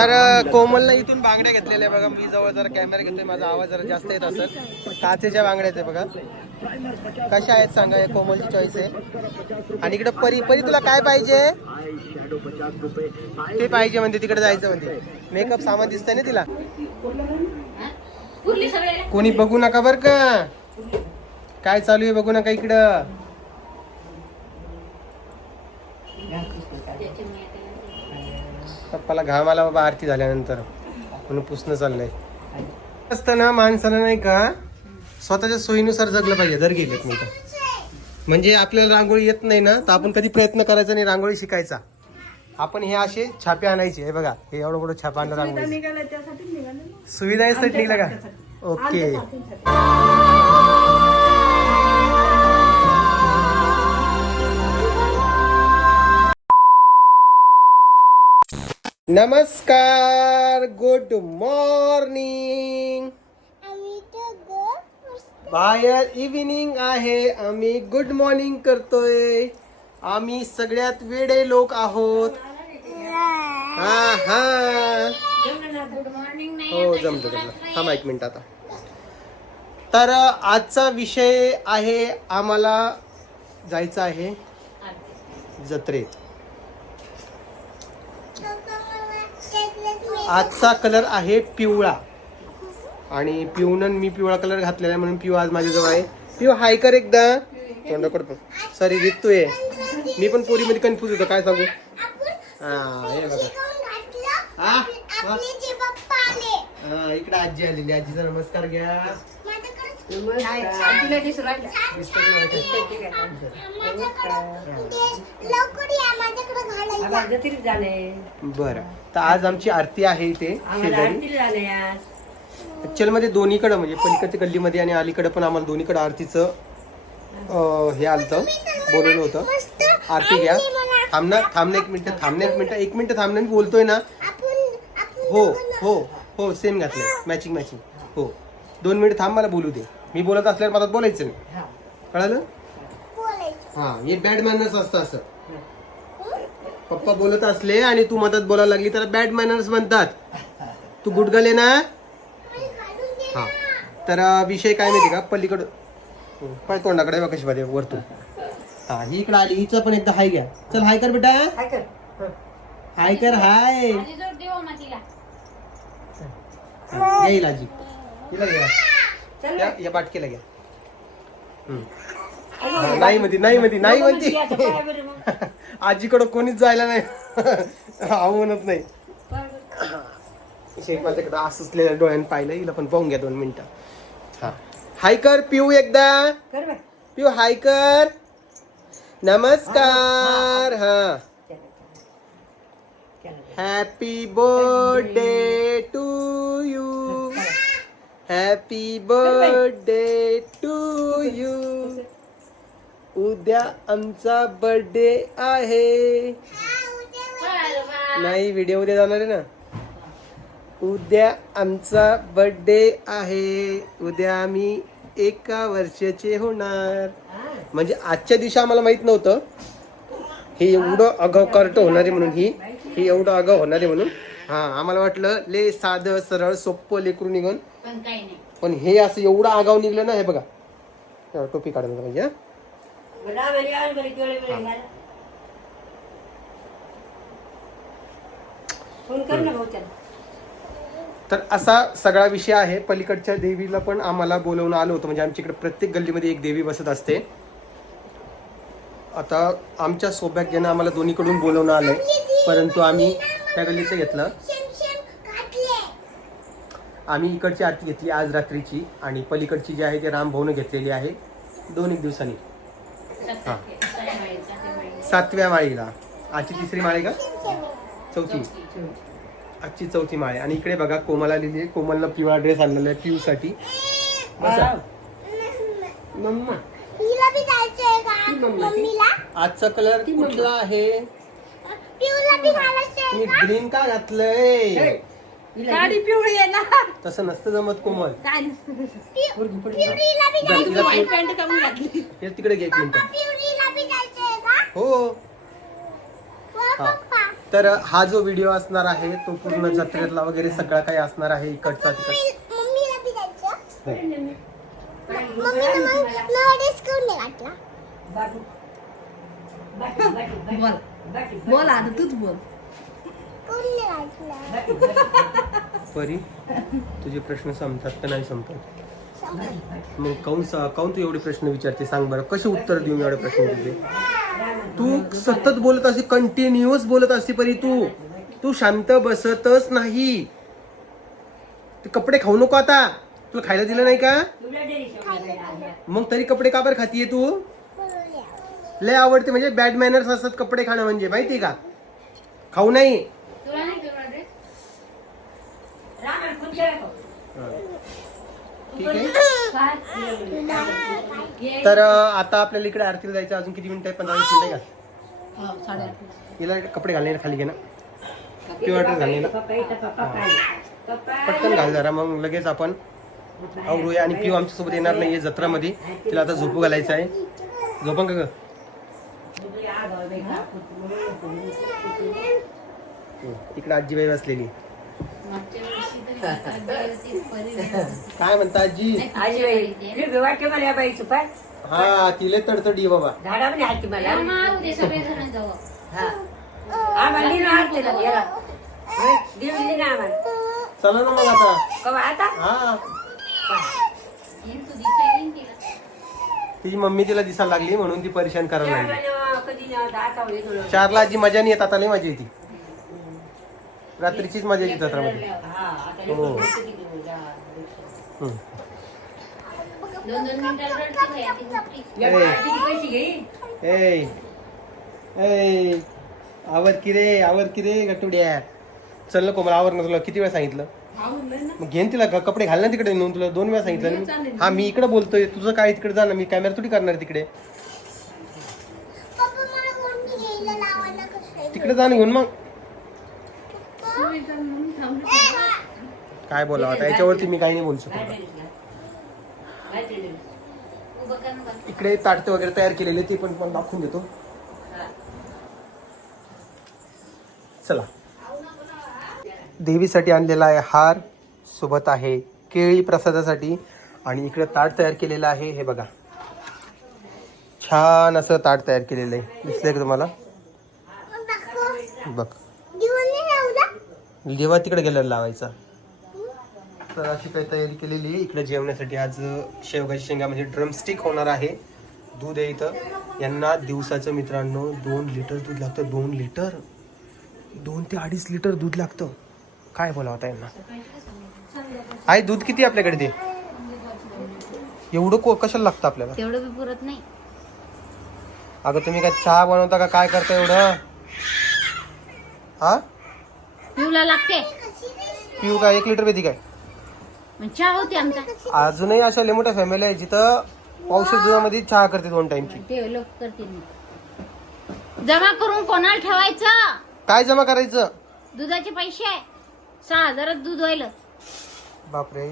तर कोमलला इथून बांगड्या घेतलेल्या बघा. मी जवळ जरा कॅमेरा घेतोय. माझा आवाज जरा जास्त येत असेल. काचेच्या बांगड्या आहेत बघा. कशा आहेत सांगा कोमलची चॉईस आहे. आणि इकडे परी परी तुला काय पाहिजे? ते पाहिजे म्हणते तिकडे जायचं म्हणते. मेकअप सामान दिसतंय ना तिला. कोणी बघू नका बर का. काय चालू आहे बघू नका इकडं. पप्पाला घाम आला बाबा आरती झाल्यानंतर. म्हणून पुसणं चाललंय. असताना माणसानं नाही का स्वतःच्या सोयीनुसार जगलं पाहिजे जर गेलेत का. म्हणजे आपल्याला रांगोळी येत नाही ना तर आपण कधी प्रयत्न करायचा नाही रांगोळी शिकायचा. आपण हे असे छापे आणायचे हे बघा हे एवढं मोठं छापा आणलं रांगोळी निघालं त्यासाठी निघालं ना. सुविधा आहे निघला का? ओके. नमस्कार गुड मॉर्निंग बाहेर इव्हिनिंग आहे आम्ही गुड मॉर्निंग करतोय. आम्ही सगळ्यात वेडे लोक आहोत. हा. हा हो. जमलं जमलं थांबा एक मिनिट आता. तर आजचा विषय आहे आम्हाला जायचं आहे जत्रेत. आजचा कलर आहे पिवळा. आणि पिवणन मी पिवळा कलर घातलेला आहे म्हणून पिव आज माझ्याजवळ आहे. पिव हाय कर एकदा. तोंडाकडे पण. सॉरी रितू आहे मी पण पोरीमध्ये कन्फ्यूज होतो काय सांगू? हा हे बघा. हा. हा इकडे आजी आलेली. आजीचा नमस्कार घ्या. आजीला जाणे बरं. तर आज आमची आरती आहे इथे आम्हाला शेजारी. आरतीला जाणे आज. ऍक्च्युअलमध्ये दोन्हीकडे म्हणजे पलीकडच्या गल्लीमध्ये आणि अलीकडे पण आम्हाला दोन्हीकडे आरतीचं अं, हे आलतं. बोलवलं होतं. आरती घ्या. थांबना थांबना एक मिनिट थांबना एक मिनिट एक मिनिट थांबना मी बोलतोय ना. हो हो हो सेम घातलंय. मॅचिंग मॅचिंग हो. दोन मिनिट थांब मला बोलू दे. मी बोलत असल्यावर मला बोलायचं नाही. हा. कळालं? हा हे बॅड मॅनर्स असतं असं. पप्पा बोलत असले आणि तू मदत बोलायला लागली तर बॅड मॅनर्स म्हणतात. तू गुडगले ना. हा. तर विषय काय माहिती का? पलीकडं हं, पाय तोंडाकडे बघ कशी पाहिजे वरतून. हा ही इकडे आली हिचं पण एकदा हाय घ्या. चल हाय कर बेटा. हाय कर. हाय येईल आजी. हिला घ्या. चल. या- बाटकीला घ्या. नाही म्हणती नाही म्हणती नाही म्हणती? आजीकडं कोणीच जायला नाही. आव म्हणत नाही? शेख माझ्याकडं असंचलेल्या डोळ्यानं पाहिलं हिला पण पाहून घ्या दोन मिनिटं. हा हाय कर पिऊ एकदा. पिऊ हाय कर. नमस्कार हा. Happy birthday to you happy birthday to you उद्या आमचा बर्थडे आहे. नाही व्हिडिओ उद्या जाणार आहे ना. उद्या आमचा बर्थडे आहे. उद्या आम्ही एका वर्षाचे होणार. म्हणजे आजच्या दिवशी आम्हाला माहीत नव्हतं. हे एवढं अगाव कार्ट होणार आहे म्हणून ही. ही एवढं अगाव होणार आहे म्हणून. हा आम्हाला वाटलं ले साधं सरळ सोप्पं लेकरून निघून. पण हे असं एवढं आगाव निघलं ना हे बघा. टोपी काढायला पाहिजे तर असा सगळा विषय आहे. पलीकडच्या देवीला पण आम्हाला बोलवणं आलं होतं. म्हणजे आमच्या इकडे प्रत्येक गल्लीमध्ये एक देवी बसत असते. आता आमच्या सौभाग्यानं आम्हाला दोन्हीकडून बोलवणं आलंय. परंतु आम्ही त्या गल्लीचं घेतलं. आम्ही इकडची आरती घेतली आज रात्रीची. आणि पलीकडची जी आहे ती रामभाऊनं घेतलेली आहे. दोन एक दिवसांनी. हा. सातव्या माळीला. आजची तिसरी माळी का? चौथी. आजची चौथी माळ. आणि इकडे बघा कोमल आलेली आहे. कोमलनं पिवळा ड्रेस आणलेला आहे पिऊसाठी. बसा. मम्मा. ती मम्मा. आजचा कलर कुठला आहे? तुम्ही ग्रीन का घातलंय? गाडी पिवळी आहे ना. तसं नसतं जमत कोमल. काय नसतं तसं. पॅन्ट घातली? हे तिकडे घे एक मिनिट. हो. हा तर हा जो व्हिडिओ असणार आहे तो पूर्ण जत्रेतला वगैरे सगळा काही असणार आहे इकडचा तिकड मम्मीला बी जायचं मम्मीला मग नवरेच कोण नाही घातला बोल. बोल आता तूच बोल. परी तुझे प्रश्न संपतात का नाही संपत? मग काऊन सा- काऊन तू एवढे प्रश्न विचारते? सांग बरं. कसे उत्तर देऊन एवढे प्रश्न तुझे? तू सतत बोलत असते कंटिन्युअस बोलत असते परी तू. तू शांत बसतच नाही. ते कपडे खाऊ नको आता. तुला खायला दिलं नाही का? मग तरी कपडे का बरं खातीये तू? लय आवडते म्हणजे बॅड मॅनर्स असतात कपडे खाणं म्हणजे माहिती का? खाऊ नाही केवढा ड्रेस ठीक आहे. तर आता आपल्याला इकडे आरतीला जायचं अजून किती मिनिटं आहे पंधरा वीस मिनिटं आहे का हो, हिला कपडे घालणे खाली घे ना. पिवळा ड्रेस घालणे ना. पटकन घाल जरा मग लगेच आपण आवरूया. आणि पिऊ आमच्यासोबत येणार नाहीये जत्रामध्ये. तिला आता झोपू घालायचं आहे. झोपन का ग. हं, तिकडे आजीबाई बसलेली. आजी. काय म्हणता आजी? वाटते मला या बाईचं पाय. हा तिले तडतडी बाबा. झाडा हाती मला. तर मग उद्या सगळेजण जाऊ हा. आम्हाला दिलं हात त्याला याला. होय, देव दिली ना आम्हाला. चला ना मग आता. कवा आता? हा. तिची मम्मी तिला दिसायला लागली म्हणून ती परेशान करायला लागली. कधी. चारला आजी मजा नाही येत आता लई मजा येते. रात्रीचीच मजा येते जत्रामध्ये? हा, ए. ए. आवर की रे आवर की रे गटुड्या. चल नको मला आवर ना तुला किती वेळा सांगितलं? मग घेन तिला ग- कपडे घाल ना तिकडे नेऊन तुला दोन वेळा सांगितलं ना मी. हा मी इकडे बोलतोय तुझं काय तिकडे जा ना मी कॅमेरा थोडी करणार तिकडे. पप्पा मला कोणी घ्यायला लावायला कसं तिकडे जा ना घेऊन मग. काय बोलावं आता? याच्यावरती मी काही नाही बोलू शकतो. इकडे ताटते वगैरे तयार केलेले ते पण पण दाखवून देतो. चला. देवीसाठी आणलेला आहे हार सोबत आहे केळी प्रसादासाठी आणि इकडे ताट तयार केलेलं आहे हे बघा. छान असं ताट तयार केलेलं आहे. दिसलंय का तुम्हाला? बघ. जेव्हा तिकडे गेल्यावर लावायचा. तर अशी काही तयारी केलेली आहे. इकडे जेवण्यासाठी आज शेवगाची शेंगा म्हणजे ड्रमस्टिक होणार आहे. दूध आहे इथं. यांना दिवसाचं मित्रांनो दोन लिटर दूध लागतं. दोन लिटर दोन ते अडीच लिटर दूध लागतं. काय बोलावं आता यांना? आहे दूध किती आपल्याकडे ते एवढं को कशाला लागतं आपल्याला? तेवढं बी पुरत नाही. अगं तुम्ही काय चहा बनवता का? काय करता एवढं? हा? पिऊला लागते. पिऊ का एक लिटर पेती काय? मग चहा होती आमचा. अजूनही अशा लय मोठ्या फॅमिली आहे जिथं औषध दुधामध्ये चहा करते दोन टाइमची ते लोक करतील मी जमा करून कोणाला ठेवायचं? काय जमा करायचं? दुधाचे पैसे सहा हजारात दूध व्हायला. बापरे.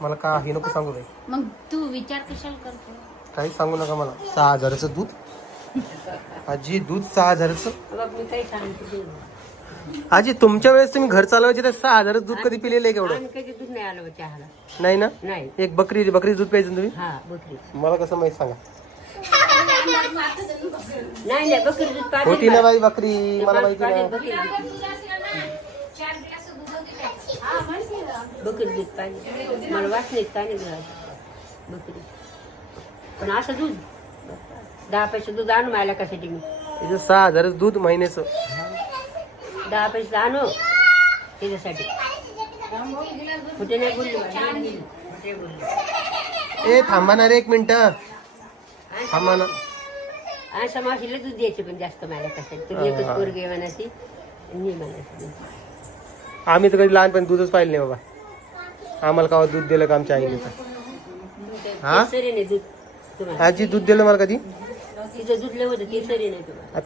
मला का हे नको सांगू रे मग तू विचार कशाला करतो? काही सांगू नका मला. सहा हजाराचं दूध? आजी दूध सहा हजाराचं? बघ मी काही सांगतो. आजी तुमच्या वेळेस तुम्ही घर चालवायचे तर सहा हजाराचं दूध कधी पिलेलं आहे केवढं? आम्ही कधी दूध नाही आलं चहाला नाही ना? नाही. एक बकरी बकरी दूध प्यायचं ना तुम्ही? हा बकरी मला कसं माहीत सांगा? नाही नाही बकरी दूध पाहिजे होती ना बाई बकरी मला माहिती पाहिजे ना बकरी दूध. बकरी दूध पाहिजे मला वाटणीत पाणी घ्यावं बकरी पण असं दूध. दहा पैसे दूध आणू मला कशासाठी मी? तिचं सहा हजाराचं दूध महिन्याचं. दहा पैसे आणू त्याच्यासाठी. कुठे नाही बोलली. कुठे बोलली. ए थांबा ना रे एक मिनिट. थांबा ना. आणि समाशीला दूध द्यायचे पण जास्त मला कशासाठी तुम्ही एकच पोरगे म्हणायची मी म्हणायची. आम्ही तर कधी लहानपणी दूधच पाहिलं नाही बाबा. आम्हाला का दूध दिलं का आमच्या आईने. हा? सरी नाही दूध तुम्हाला. आजी दूध दिलं मला कधी?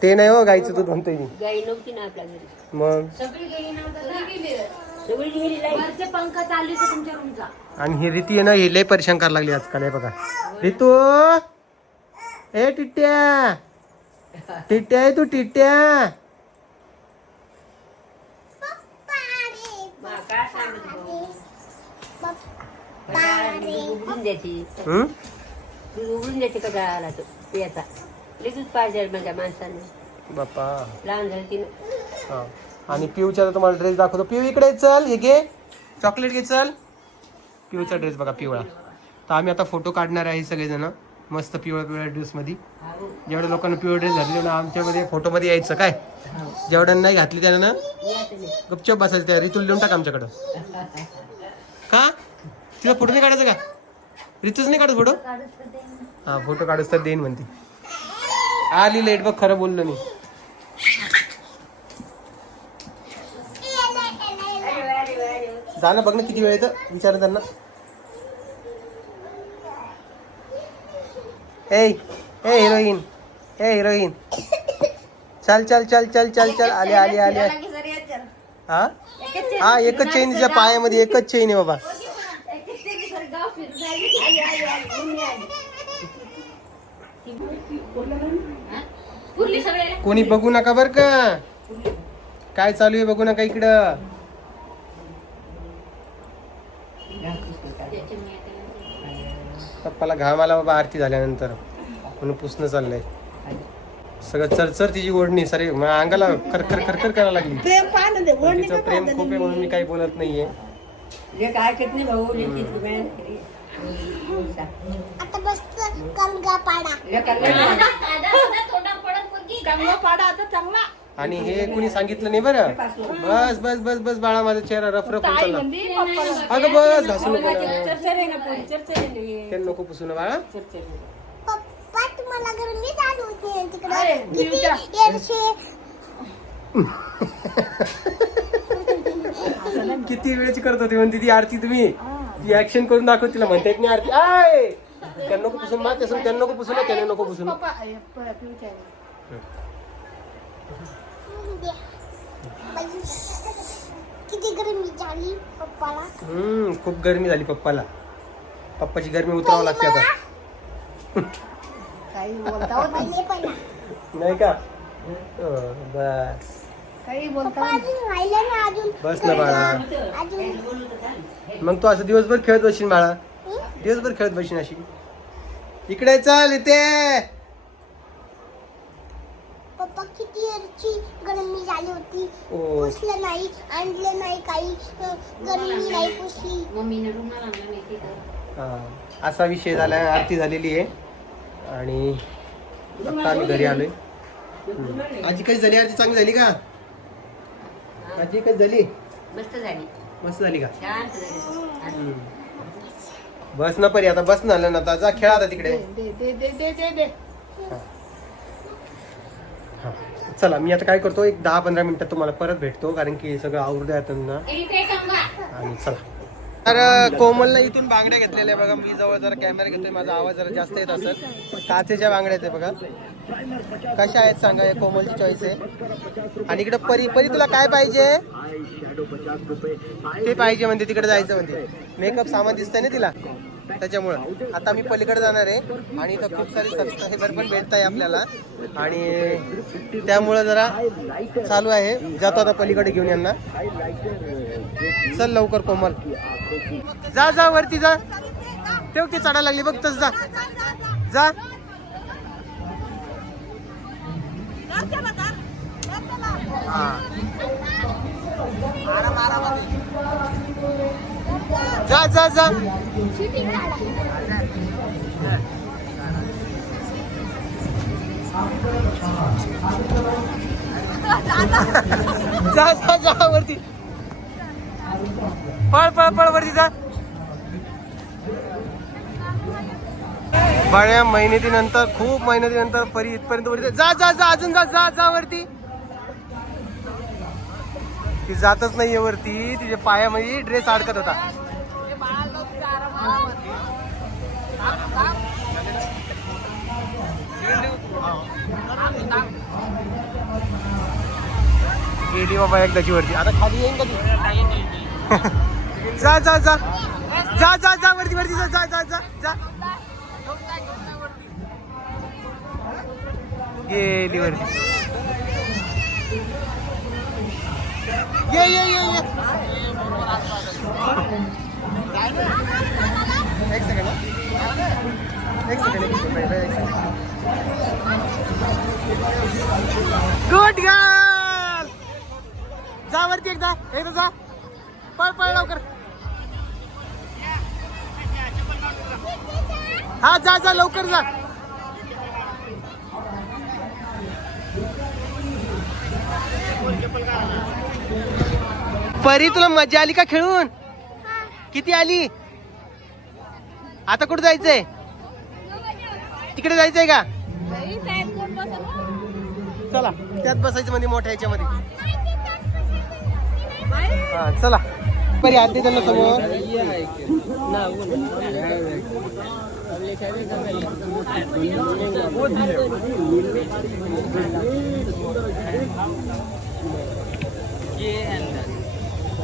ते नाही हो गाईचं दूध म्हणतोय मी. गाई नव्हती मग? आणि ही रीती आहे ना ही लय परेशान करायला लागली आजकाल आहे बघा. रितू! ए टिट्ट्या टिट्ट्या आहे तू टिट्ट्या काय उघडून द्यायची उघडून द्यायची तो? याचा लई दूध पाहिजे माझ्या माणसाने. बाप्पा. लहान झाली तिनं. हा. आणि पिऊचा तर तुम्हाला ड्रेस दाखवतो. पिऊ इकडे चल हे घे. चॉकलेट घे चल. पिऊचा ड्रेस बघा पिवळा. तर आम्ही आता फोटो काढणार आहे सगळेजण. मस्त पिवळ्या पिवळ्या ड्रेसमध्ये जेवढ्या लोकांना पिवळा ड्रेस घातले ना आमच्यामध्ये फोटोमध्ये यायचं काय? जेवढ्यांना नाही घातली त्यांना ना गपचप बसायचं त्या ऋतूला लिहून टाक आमच्याकडं. का? तिचा फोटो नाही काढायचा का? ऋतूच नाही काढत फोटो हा फोटो काढूच तर देईन म्हणते. आली लेट बघ खरं बोललो मी. झालं बघ ना किती वेळ येतं विचार त्यांना. ए ए हिरोईन. ए हिरोईन. चल चल चल चल चल चल. आले आले आले. हा? हा एकच चेन तिच्या पायामध्ये एकच चेन आहे बाबा. पुरली सगळे. कोणी बघू नका बर का. काय चालू आहे बघू नका इकडं. पप्पाला घाम आला बाबा आरती झाल्यानंतर. म्हणून पुसणं चाललंय. सगळं चरचर तिची ओढणी सरे मग अंगाला खरखर खरखर करायला लागली. पण तिचं प्रेम खूप आहे म्हणून मी काही बोलत नाहीये. ऐकत नाही भाऊ. आता कंगा पाडा. आणि हे कुणी सांगितलं नाही बरं बस बस बस बस बाळा माझा चेहरा रफ रफ चालला अगं बस घासू नको नको पुसू ना बाळा किती वेळची करत होती म्हणते ती आरती तुम्ही ती ऍक्शन करून दाखव तिला म्हणता येत नाही आरती आय त्यांना नको पुसून मा त्यासून त्यांना नको पुसून त्याने नको पुसून. किती गरमी झाली पप्पाला? हम्म खूप गरमी झाली पप्पाला. पप्पाची गरमी उतरावं लागते आता. नाही. का? हो, बस. पप्पा अजून राहिलं ना अजून बस ना बाळा. अजून मग तू असं दिवसभर खेळत बसशील बाळा. दिवसभर खेळत बसशील अशी. इकडे चल इथे. पप्पा किती येडची गरमी झाली होती. ओ पुसलं नाही आणलं नाही काही. गरमी नाही पुसली. मम्मीने रुमाल आणला माहिती का हा, असा विषय झाला आरती झालेली आहे. आणि आता आम्ही घरी आलोय. हम्म. आजी कशी झाली? आजी चांगली झाली का? आजी कशी झाली? मस्त झाली. मस्त झाली का? शांत झाली. हम्म. बस ना परी आता बस ना आलं ना आता जा खेळा आता तिकडे. हा. चला मी आता काय करतो एक दहा पंधरा मिनिटात तुम्हाला परत भेटतो कारण की सगळं आवडतं आहे त्यांना. आणि चला. तर कोमलला इथून बांगड्या घेतलेल्या बघा. मी जवळ जरा कॅमेरा घेतोय माझा आवाज जरा जास्त येत असेल. काचेच्या बांगड्या आहेत बघा. कशा आहेत सांगा हे कोमलची चॉईस आहे. आणि इकडे परी परी तुला काय पाहिजे? ते पाहिजे म्हणते तिकडे जायचं म्हणते मेकअप सामान दिसतंय ना तिला? त्याच्यामुळं आता मी पलीकडे जाणार आहे. आणि इथं खूप सारे सबस्क्रायबर पण भेटत आहे आपल्याला. आणि त्यामुळं जरा चालू आहे. जातो आता पलीकडे घेऊन यांना. चल लवकर कोमल. जा जा वरती जा. तेव चढायला लागली. बघ तस जा. जा. हा. जा जा जा. जा जा जा वरती. पळ पळ पळ वरती जा. बाळ्या मेहनतीनंतर खूप मेहनतीनंतर परी इथपर्यंत वरती जा जा जा अजून जा जा जा वरती. ती जातच नाहीये वरती. तिच्या पायामध्ये ड्रेस अडकत होता. गेली बाबा एकदाची वरती. आता खाली येईन कधी जा जा जा. जा जा जा वरती वरती जा जा जा जा जा. गेली वरती. ये ये ये एक सेकंड एक सेकंड गुड गर्ल जा वरती एकदा. एकदा जा. पळ पळ लवकर. हा जा जा लवकर जा. परी तुला मजा आली का खेळून? किती आली? आता कुठे जायचंय? तिकडे जायचंय का? चला त्यात बसायचं मध्ये मोठ्या ह्याच्यामध्ये. हा चला. परी दे त्यांना समोर.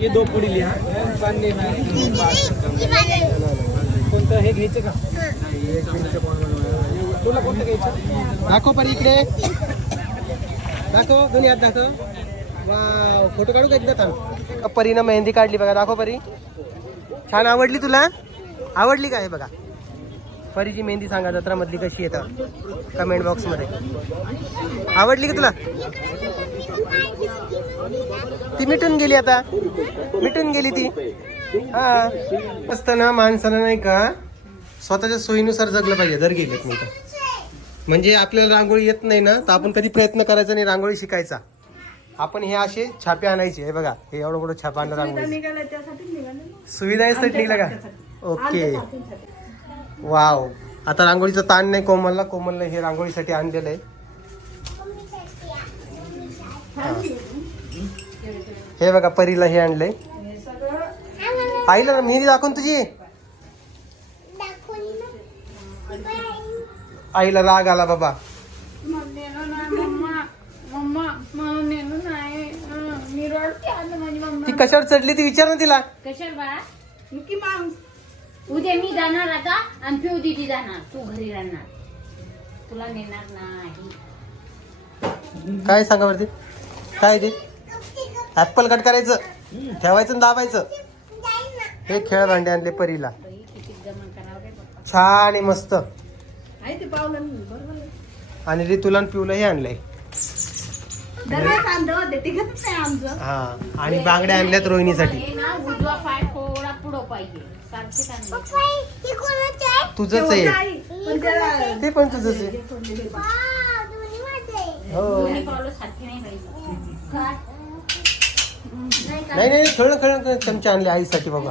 ये दो पुडी लिहा पाणी कोणतं हे? घ्यायचं का। तुला कोणतं घ्यायचं दाखव परी इकडे। दाखव दोन्ही हात दाखव वा फ़ोटो काढू का एकदा थांब? परीनं मेहंदी काढली बघा दाखव परी. छान आवडली तुला? आवडली का हे बघा? परीची मेहंदी सांगा जत्रामधली कशी येतं कमेंट बॉक्समध्ये आवडली का तुला? ती मिटून गेली आता. मिटून गेली ती. हा. असताना माणसानं नाही का स्वतःच्या सोयीनुसार जगलं पाहिजे. जर गेलेत नाही म्हणजे आपल्याला रांगोळी येत नाही ना तर आपण कधी प्रयत्न करायचा नाही रांगोळी शिकायचा. आपण हे असे छापे आणायचे हे बघा हे एवढं मोठं छापा आणलं रांगोळी सुविधासाठी निघला का? ओके. वाव. आता रांगोळीचं ताण नाही कोमलला कोमलला हे रांगोळीसाठी आणलेलं आहे. हा. बघा परीला हे आणलंय. आईला ना मेहंदी दाखवून तुझी. आईला राग आला बाबा. ती कशावर चढली ती विचार ना तिला. कशाल बाळा? उद्या मी जाणार आता आणि पिऊ दिदी जाणार. तू घरी राहणार. तुला नेणार नाही. काय सांगा वरती काय ते? ऍपल कट करायचं. ठेवायचं आणि दाबायचं. हे खेळ भांडे आणले परीला. बाई, किती जमन करावं रे बाप्पा. छान आणि मस्त. आणि ऋतुला आणि हे हा आणि बांगड्या आणल्यात रोहिणीसाठी. हे ना उजवा पाय थोडा पुढं पाहिजे. सारखे चांगले तुझंच आहे. ते पण तुझंच आहे. हो दोन्ही पावलं सारखे नाही पाहिजे? नाही नाही खेळ खेळ चमचे आणले आईसाठी बाबा.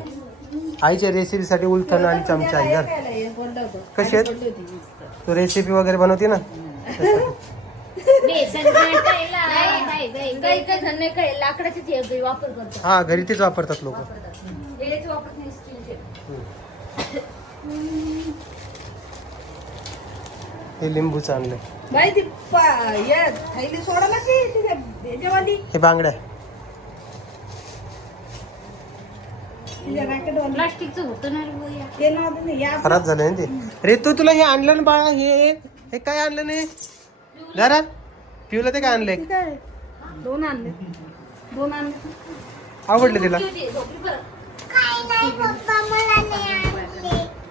आईच्या रेसिपीसाठी उलथण आणि चमचा आई घर. कशी आहेत? तू रेसिपी वगैरे बनवते ना? बेसन नाही काही लाकडाचेच हे वापर करतो. हा घरी तेच वापरतात लोक. वेळेचे वापरत नाही स्टीलचे. हे लिंबूचं आणलंय बाई ती पा- या थैली सोडा ना ती तिच्या ह्याच्यावाली हे बांगड्या. प्लास्टिकचं होतं ना खराब झालंय ना ते. रे तू तुला हे आणलं ना बाळा हे हे काय आणलं नाही? जरा पिऊला ते काय आणलंय काय दोन आणले. दोन आणले आवडलं तिला.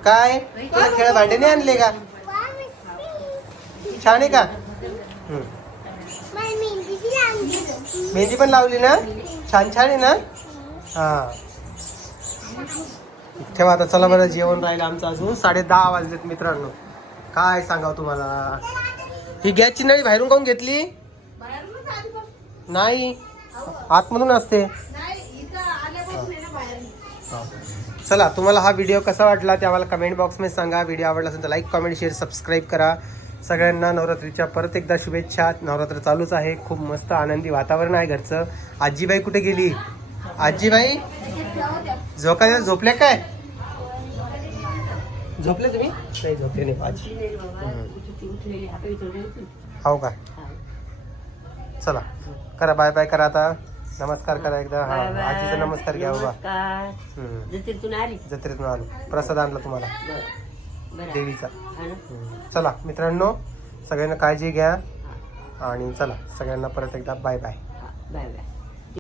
काय तुला खेळ भांडे नाही आणले का? छान आहे का? हम्म. मेहंदी पण लावली ना? छान छान आहे ना? हा. ठेवा आता चला बरं जेवण राहिलं आमचं अजून. साडे दहा वाजलेत मित्रांनो. काय सांगावं तुम्हाला? ही गॅसची नळी बाहेरून काऊन घेतली? नाही. आतमधून असते. चला तुम्हाला हा व्हिडिओ कसा वाटला ते आम्हाला कमेंट बॉक्समध्ये सांगा. व्हिडिओ आवडला असेल तर लाईक कमेंट शेअर सबस्क्राईब करा. सगळ्यांना नवरात्रीच्या परत एकदा शुभेच्छा. नवरात्र चालूच आहे. खूप मस्त आनंदी वातावरण आहे घरचं. आजीबाई कुठे गेली? आजीबाई? झोका झोपल्या काय? झोपले तुम्ही? नाही झोपले नाही. आजी हो का. चला. करा बाय बाय करा आता. नमस्कार करा एकदा. हा. आजीचा नमस्कार घ्या बाबा. जत्रेतून आली? जत्रेतून आलो. प्रसाद आणला तुम्हाला. देवीचा. चला मित्रांनो सगळ्यांना काळजी घ्या आणि चला सगळ्यांना परत एकदा बाय बाय बाय बाय